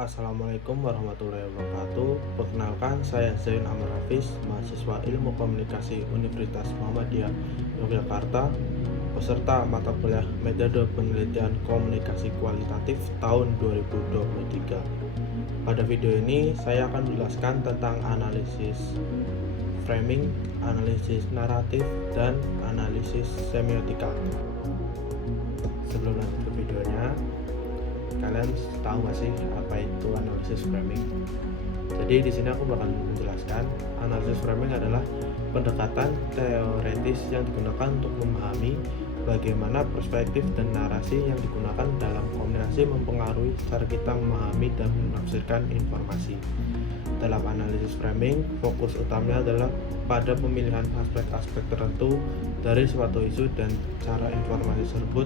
Assalamualaikum warahmatullahi wabarakatuh. Perkenalkan, saya Zain Amar Hafiz, mahasiswa Ilmu Komunikasi Universitas Muhammadiyah Yogyakarta, peserta mata kuliah Metode Penelitian Komunikasi Kualitatif tahun 2023. Pada video ini, saya akan menjelaskan tentang analisis framing, analisis naratif, dan analisis semiotika. Sebelum lanjut ke videonya, kalian tahu nggak sih apa itu analisis framing? Jadi di sini aku bakal menjelaskan analisis framing adalah pendekatan teoretis yang digunakan untuk memahami bagaimana perspektif dan narasi yang digunakan dalam komunikasi mempengaruhi cara kita memahami dan menafsirkan informasi. Dalam analisis framing, fokus utamanya adalah pada pemilihan aspek-aspek tertentu dari suatu isu dan cara informasi tersebut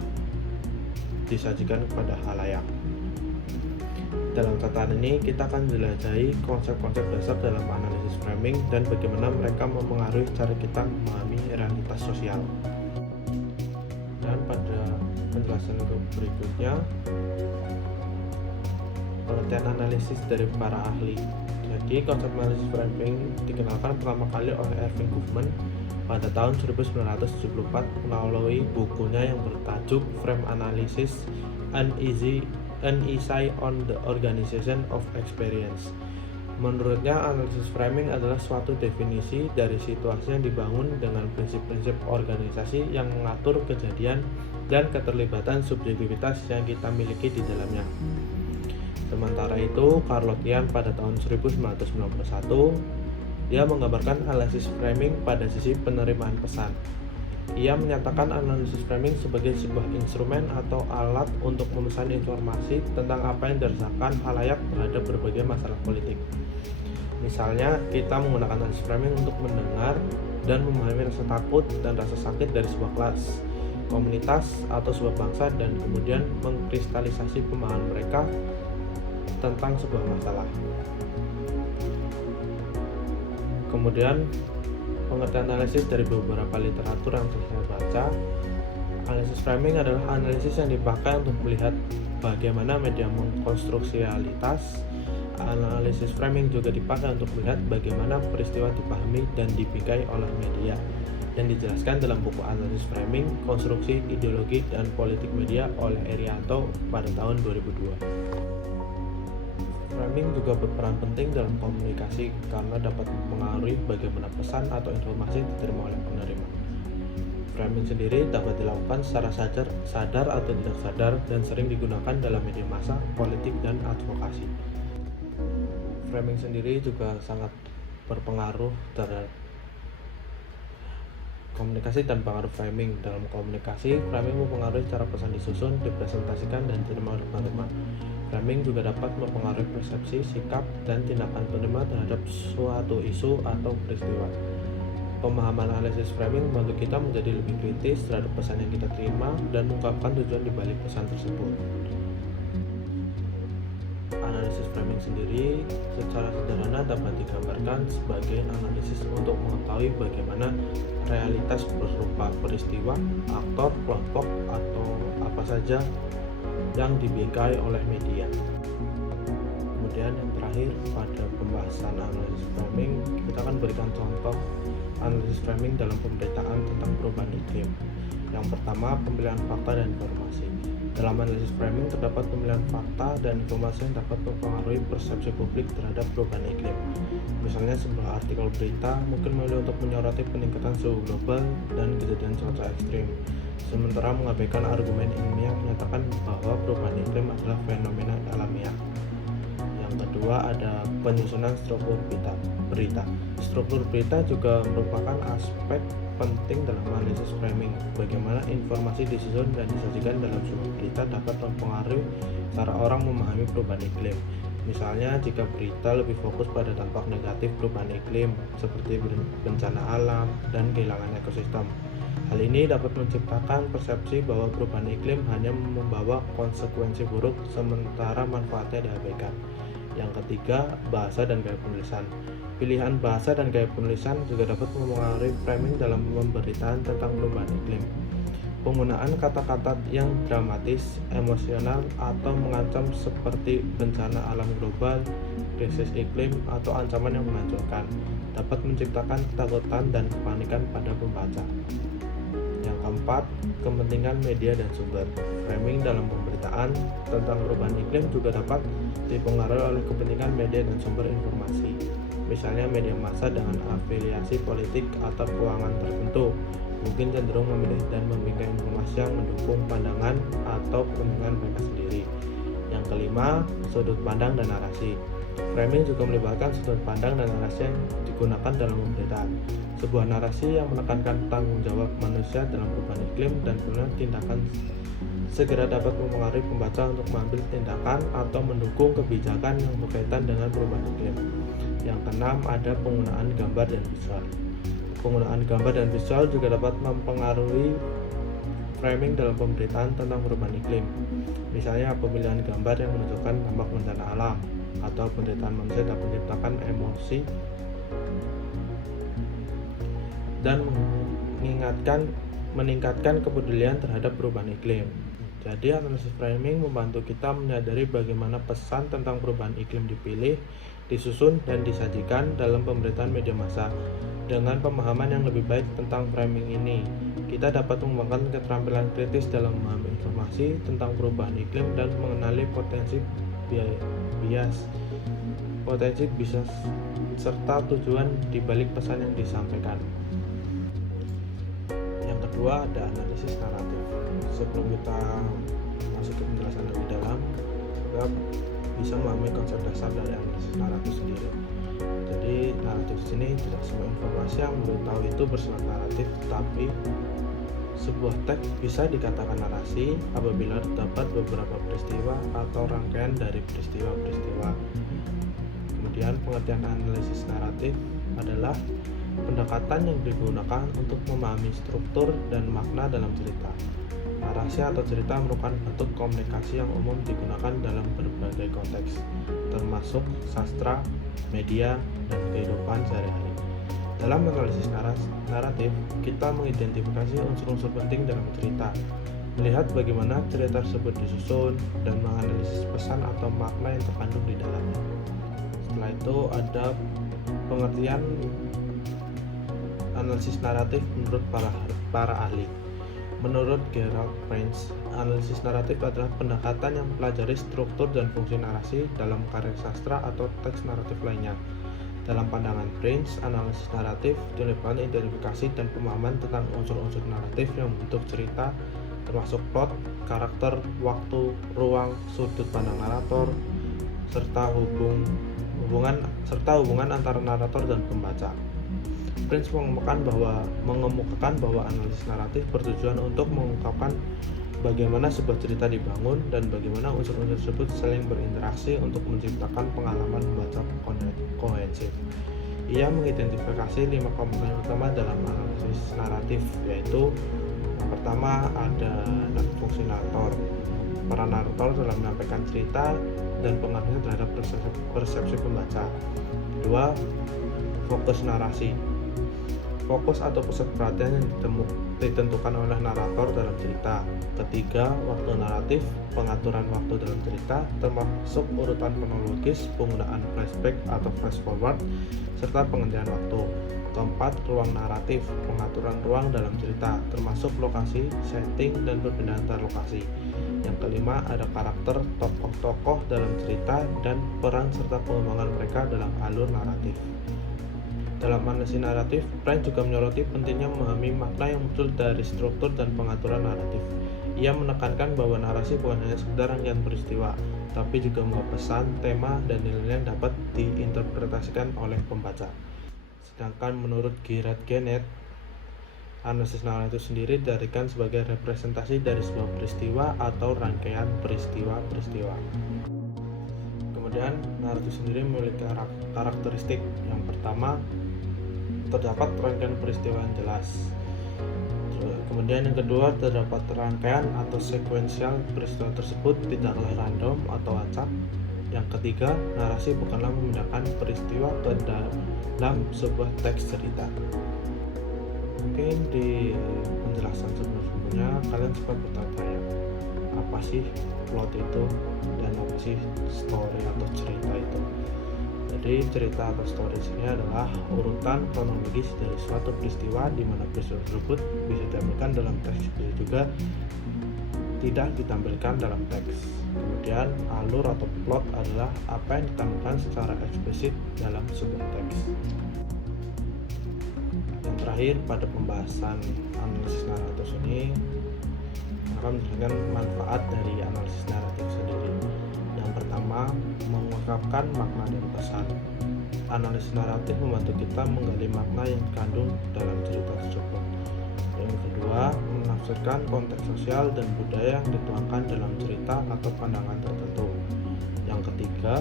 disajikan kepada khalayak. Dalam catatan ini, kita akan menjelajahi konsep-konsep dasar dalam analisis framing dan bagaimana mereka mempengaruhi cara kita memahami realitas sosial. Dan pada penjelasan berikutnya, pengertian analisis dari para ahli. Jadi, konsep analisis framing dikenalkan pertama kali oleh Erving Goffman pada tahun 1974 melalui bukunya yang bertajuk Frame Analysis: An Essay on the Organization of Experience. Menurutnya, analisis framing adalah suatu definisi dari situasi yang dibangun dengan prinsip-prinsip organisasi yang mengatur kejadian dan keterlibatan subjektivitas yang kita miliki di dalamnya. Sementara itu, Carl Lotian pada tahun 1991 dia menggambarkan analisis framing pada sisi penerimaan pesan. Ia menyatakan analisis framing sebagai sebuah instrumen atau alat untuk memesan informasi tentang apa yang dirasakan khalayak terhadap berbagai masalah politik. Misalnya, kita menggunakan analisis framing untuk mendengar dan memahami rasa takut dan rasa sakit dari sebuah kelas, komunitas, atau sebuah bangsa, dan kemudian mengkristalisasi pemahaman mereka tentang sebuah masalah. Kemudian, pengertian analisis dari beberapa literatur yang saya baca, analisis framing adalah analisis yang dipakai untuk melihat bagaimana media mengkonstruksi realitas. Analisis framing juga dipakai untuk melihat bagaimana peristiwa dipahami dan dibingkai oleh media, yang dijelaskan dalam buku Analisis Framing, Konstruksi Ideologi dan Politik Media oleh Erianto pada tahun 2002. Framing juga berperan penting dalam komunikasi karena dapat mempengaruhi bagaimana pesan atau informasi diterima oleh penerima. Framing sendiri dapat dilakukan secara sadar atau tidak sadar dan sering digunakan dalam media massa, politik, dan advokasi. Framing sendiri juga sangat berpengaruh terhadap komunikasi dan pengaruh framing. Dalam komunikasi, framing mempengaruhi cara pesan disusun, dipresentasikan, dan diterima oleh penerima. Framing juga dapat mempengaruhi persepsi, sikap, dan tindakan penerima terhadap suatu isu atau peristiwa. Pemahaman analisis framing membantu kita menjadi lebih kritis terhadap pesan yang kita terima dan mengungkapkan tujuan di balik pesan tersebut. Analisis framing sendiri secara sederhana dapat digambarkan sebagai analisis untuk mengetahui bagaimana realitas berupa peristiwa, aktor, kelompok, atau apa saja yang dibingkai oleh media. Kemudian yang terakhir, pada pembahasan analisis framing, kita akan berikan contoh analisis framing dalam pemberitaan tentang perubahan iklim. Yang pertama, pemilihan fakta dan informasi. Dalam analisis framing terdapat pemilihan fakta dan informasi yang dapat mempengaruhi persepsi publik terhadap perubahan iklim. Misalnya, sebuah artikel berita mungkin memilih untuk menyoroti peningkatan suhu global dan kejadian cuaca ekstrim, sementara mengabaikan argumen ilmiah menyatakan bahwa perubahan iklim adalah fenomena alamiah. Yang kedua, ada penyusunan struktur berita. Struktur berita juga merupakan aspek penting dalam analisis framing. Bagaimana informasi disusun dan disajikan dalam sebuah berita dapat mempengaruhi cara orang memahami perubahan iklim. Misalnya, jika berita lebih fokus pada dampak negatif perubahan iklim seperti bencana alam dan kehilangan ekosistem, hal ini dapat menciptakan persepsi bahwa perubahan iklim hanya membawa konsekuensi buruk sementara manfaatnya diabaikan. Yang ketiga, bahasa dan gaya penulisan. Pilihan bahasa dan gaya penulisan juga dapat mempengaruhi framing dalam pemberitaan tentang perubahan iklim. Penggunaan kata-kata yang dramatis, emosional, atau mengancam seperti bencana alam global, krisis iklim, atau ancaman yang menghancurkan dapat menciptakan ketakutan dan kepanikan pada pembaca. Yang keempat, kepentingan media dan sumber. Framing dalam pemberitaan tentang perubahan iklim juga dapat dipengaruhi oleh kepentingan media dan sumber informasi. Misalnya media massa dengan afiliasi politik atau keuangan tertentu mungkin cenderung memilih dan memberikan informasi yang mendukung pandangan atau kepentingan mereka sendiri. Yang kelima, sudut pandang dan narasi. Framing juga melibatkan sudut pandang dan narasi yang digunakan dalam pemberitaan. Sebuah narasi yang menekankan tanggung jawab manusia dalam perubahan iklim dan kemudian tindakan segera dapat mempengaruhi pembaca untuk mengambil tindakan atau mendukung kebijakan yang berkaitan dengan perubahan iklim. Yang keenam, ada penggunaan gambar dan visual. Penggunaan gambar dan visual juga dapat mempengaruhi framing dalam pemberitaan tentang perubahan iklim. Misalnya pemilihan gambar yang menunjukkan dampak bencana alam atau penderitaan manusia dapat menciptakan emosi dan meningkatkan kepedulian terhadap perubahan iklim. Jadi analisis framing membantu kita menyadari bagaimana pesan tentang perubahan iklim dipilih, disusun, dan disajikan dalam pemberitaan media massa. Dengan pemahaman yang lebih baik tentang framing ini, kita dapat mengembangkan keterampilan kritis dalam memahami informasi tentang perubahan iklim dan mengenali potensi bias, serta tujuan di balik pesan yang disampaikan. Yang kedua, ada analisis naratif. Sebelum kita masuk ke penjelasan lebih dalam, kita bisa memahami konsep dasar dari analisis naratif sendiri. Jadi naratif di sini tidak semua informasi yang memberitahu itu bersifat naratif, tapi sebuah teks bisa dikatakan narasi apabila terdapat beberapa peristiwa atau rangkaian dari peristiwa-peristiwa. Kemudian pengertian analisis naratif adalah pendekatan yang digunakan untuk memahami struktur dan makna dalam cerita. Narasi atau cerita merupakan bentuk komunikasi yang umum digunakan dalam berbagai konteks, termasuk sastra, media, dan kehidupan sehari-hari. Dalam analisis naratif, kita mengidentifikasi unsur-unsur penting dalam cerita, melihat bagaimana cerita tersebut disusun, dan menganalisis pesan atau makna yang terkandung di dalamnya. Setelah itu ada pengertian analisis naratif menurut para ahli. Menurut Gerald Prince, analisis naratif adalah pendekatan yang mempelajari struktur dan fungsi narasi dalam karya sastra atau teks naratif lainnya. Dalam pandangan Prince, analisis naratif melibatkan identifikasi dan pemahaman tentang unsur-unsur naratif yang membentuk cerita, termasuk plot, karakter, waktu, ruang, sudut pandang narator, serta hubungan antara narator dan pembaca. Prince mengemukakan bahwa analisis naratif bertujuan untuk mengungkapkan bagaimana sebuah cerita dibangun dan bagaimana unsur-unsur tersebut saling berinteraksi untuk menciptakan pengalaman membaca kohensif. Ia mengidentifikasi 5 komponen utama dalam analisis naratif, yaitu yang pertama ada fungsi narator. Para narator dalam menyampaikan cerita dan pengaruhnya terhadap persepsi pembaca. Kedua, fokus narasi. Fokus atau pusat perhatian yang ditentukan oleh narator dalam cerita. Ketiga, waktu naratif, pengaturan waktu dalam cerita, termasuk urutan kronologis, penggunaan flashback atau flash forward, serta penghentian waktu. Keempat, ruang naratif, pengaturan ruang dalam cerita, termasuk lokasi, setting, dan perpindahan antar lokasi. Yang kelima, ada karakter tokoh-tokoh dalam cerita dan peran serta pengembangan mereka dalam alur naratif. Dalam analisis naratif, Prince juga menyoroti pentingnya memahami makna yang muncul dari struktur dan pengaturan naratif. Ia menekankan bahwa narasi bukan hanya sekedar rangkaian peristiwa, tapi juga membawa pesan, tema, dan nilai yang dapat diinterpretasikan oleh pembaca. Sedangkan menurut Gerard Genett, analisis naratif sendiri diartikan sebagai representasi dari sebuah peristiwa atau rangkaian peristiwa-peristiwa. Kemudian, naratif sendiri memiliki karakteristik. Yang pertama, terdapat rangkaian peristiwa yang jelas. Kemudian yang kedua, terdapat rangkaian atau sekuensial peristiwa tersebut tidaklah random atau acak. Yang ketiga, narasi bukanlah memindahkan peristiwa ke dalam sebuah teks cerita. Mungkin di penjelasan sebelumnya kalian sempat bertanya, apa sih plot itu dan apa sih story atau cerita itu. Jadi cerita atau story ini adalah urutan kronologis dari suatu peristiwa di mana peristiwa tersebut bisa ditampilkan dalam teks juga tidak ditampilkan dalam teks. Kemudian alur atau plot adalah apa yang ditampilkan secara eksplisit dalam sebuah teks. Yang terakhir, pada pembahasan analisis naratif ini akan menjelaskan manfaat dari analisis naratif sendiri. Yang pertama, mengungkapkan makna dan pesan. Analisis naratif membantu kita menggali makna yang dikandung dalam cerita tersebut. Yang kedua, menafsirkan konteks sosial dan budaya yang dituangkan dalam cerita atau pandangan tertentu. Yang ketiga,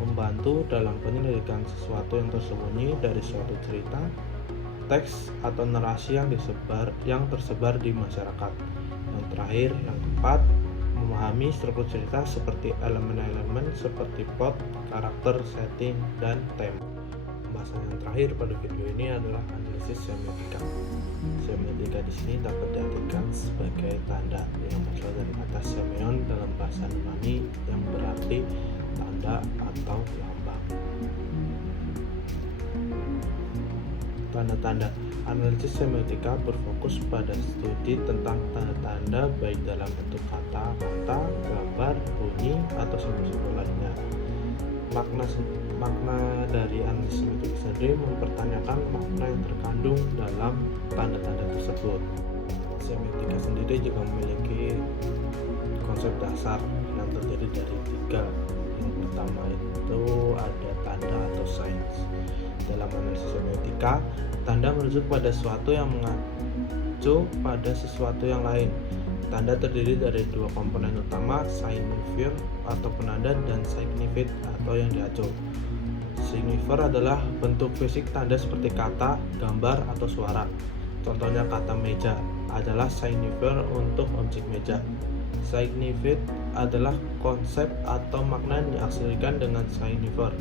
membantu dalam penyelidikan sesuatu yang tersembunyi dari suatu cerita, teks atau narasi yang tersebar di masyarakat. Yang terakhir, yang keempat, memahami struktur cerita seperti elemen-elemen seperti plot, karakter, setting, dan tema. Pembahasan yang terakhir pada video ini adalah analisis semiotika. Semiotika di sini dapat diartikan sebagai tanda yang berasal dari kata semeion dalam bahasa Yunani yang berarti tanda atau lambang. Tanda-tanda. Analisis semiotika berfokus pada studi tentang tanda-tanda baik dalam bentuk kata-kata, gambar, bunyi, atau simbol-simbol lainnya. Makna dari analisis semiotika sendiri mempertanyakan makna yang terkandung dalam tanda-tanda tersebut. Semiotika sendiri juga memiliki konsep dasar yang terdiri dari 3. Yang pertama itu ada tanda atau signs. Dalam analisis semiotika, tanda merujuk pada sesuatu yang mengacu pada sesuatu yang lain. Tanda terdiri dari 2 komponen utama, signifier atau penanda dan signified atau yang diacu. Signifier adalah bentuk fisik tanda seperti kata, gambar, atau suara. Contohnya kata meja adalah signifier untuk objek meja. Signified adalah konsep atau makna yang diasosiasikan dengan signifier.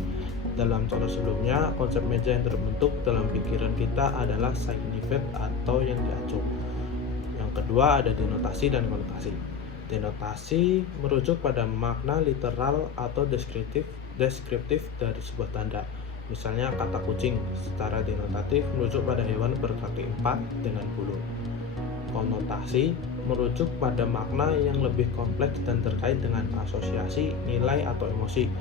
Dalam contoh sebelumnya, konsep meja yang terbentuk dalam pikiran kita adalah signified atau yang diacu. Yang kedua ada denotasi dan konotasi. Denotasi merujuk pada makna literal atau deskriptif dari sebuah tanda. Misalnya kata kucing secara denotatif merujuk pada hewan berkaki 4 dengan bulu. Konotasi merujuk pada makna yang lebih kompleks dan terkait dengan asosiasi, nilai, atau emosi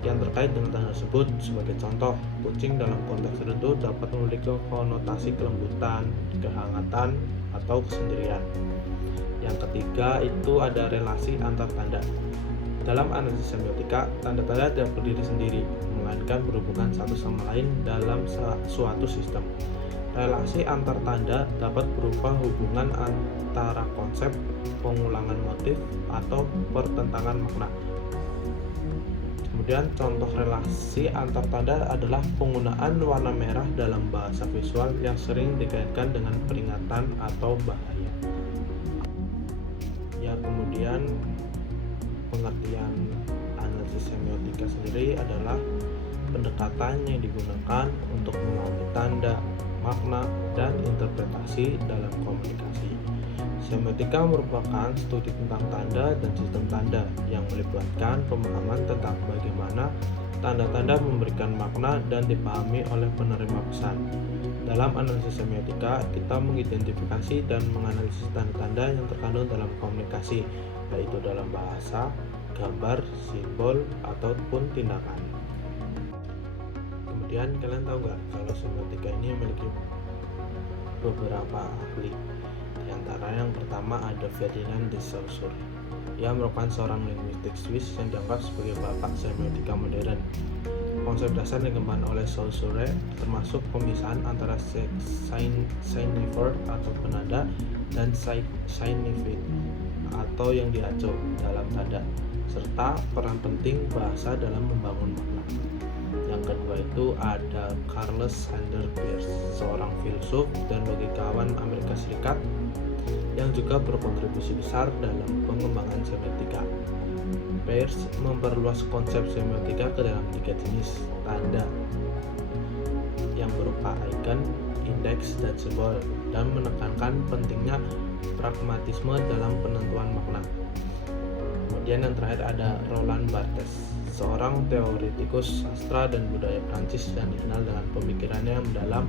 yang terkait dengan tanda tersebut. Sebagai contoh, kucing dalam konteks tertentu dapat memiliki konotasi kelembutan, kehangatan, atau kesendirian. Yang ketiga itu ada relasi antar tanda. Dalam analisis semiotika, tanda-tanda tidak berdiri sendiri, melainkan berhubungan satu sama lain dalam suatu sistem. Relasi antar tanda dapat berupa hubungan antara konsep, pengulangan motif, atau pertentangan makna. Kemudian contoh relasi antar tanda adalah penggunaan warna merah dalam bahasa visual yang sering dikaitkan dengan peringatan atau bahaya. Ya, kemudian pengertian analisis semiotika sendiri adalah pendekatan yang digunakan untuk memahami tanda, makna, dan interpretasi dalam komunikasi. Semiotika merupakan studi tentang tanda dan sistem tanda yang melibatkan pemahaman tentang bagaimana tanda-tanda memberikan makna dan dipahami oleh penerima pesan. Dalam analisis semiotika, kita mengidentifikasi dan menganalisis tanda-tanda yang terkandung dalam komunikasi, yaitu dalam bahasa, gambar, simbol, ataupun tindakan. Kemudian kalian tahu nggak kalau semiotika ini memiliki beberapa ahli. Di antara yang pertama ada Ferdinand de Saussure. Ia merupakan seorang linguistik Swiss yang dianggap sebagai bapak semiotika modern. Konsep dasar yang dikembangkan oleh Saussure termasuk pemisahan antara signifier atau penanda dan signified atau yang diacu dalam tanda, serta peran penting bahasa dalam membangun makna. Yang kedua itu ada Charles Sanders Peirce, seorang filsuf dan logikawan Amerika Serikat yang juga berkontribusi besar dalam pengembangan semiotika. Peirce memperluas konsep semiotika ke dalam 3 jenis tanda yang berupa icon, indeks dan simbol, dan menekankan pentingnya pragmatisme dalam penentuan makna. Kemudian yang terakhir ada Roland Barthes, seorang teoretikus sastra dan budaya Prancis yang dikenal dengan pemikirannya yang mendalam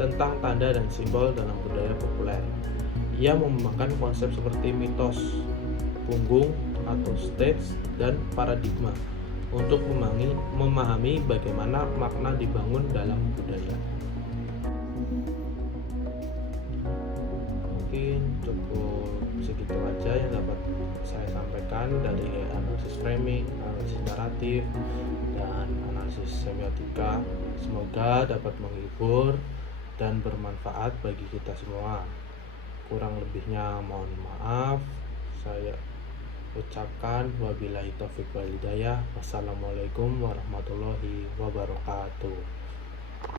tentang tanda dan simbol dalam budaya populer. Ia mengembangkan konsep seperti mitos, punggung atau stage, dan paradigma untuk memahami bagaimana makna dibangun dalam budaya. Mungkin cukup segitu aja yang dapat saya sampaikan dari analisis framing, analisis naratif, dan analisis semiotika. Semoga dapat menghibur dan bermanfaat bagi kita semua. Kurang lebihnya mohon maaf. Saya ucapkan wabillahi taufiq wal hidayah. Wassalamualaikum warahmatullahi wabarakatuh.